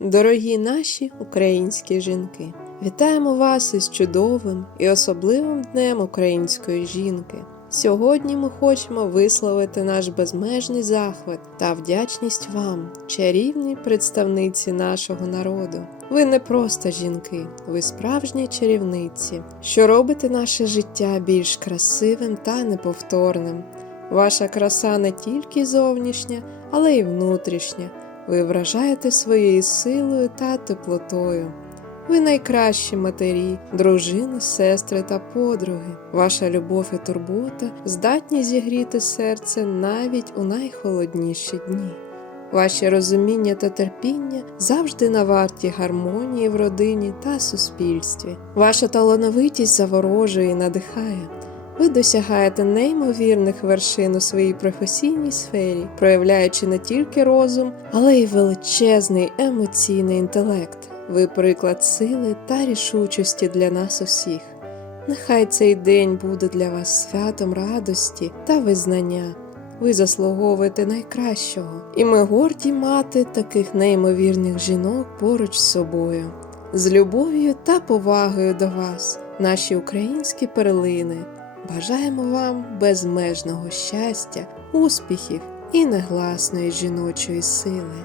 Дорогі наші українські жінки, вітаємо вас із чудовим і особливим днем української жінки. Сьогодні ми хочемо висловити наш безмежний захват та вдячність вам, чарівні представниці нашого народу. Ви не просто жінки, ви справжні чарівниці, що робите наше життя більш красивим та неповторним. Ваша краса не тільки зовнішня, але й внутрішня. Ви вражаєте своєю силою та теплотою. Ви найкращі матері, дружини, сестри та подруги. Ваша любов і турбота здатні зігріти серце навіть у найхолодніші дні. Ваші розуміння та терпіння завжди на варті гармонії в родині та суспільстві. Ваша талановитість заворожує і надихає. Ви досягаєте неймовірних вершин у своїй професійній сфері, проявляючи не тільки розум, але й величезний емоційний інтелект. Ви приклад сили та рішучості для нас усіх. Нехай цей день буде для вас святом радості та визнання. Ви заслуговуєте найкращого, і ми горді мати таких неймовірних жінок поруч з собою. З любов'ю та повагою до вас, наші українські перлини. Бажаємо вам безмежного щастя, успіхів і негласної жіночої сили.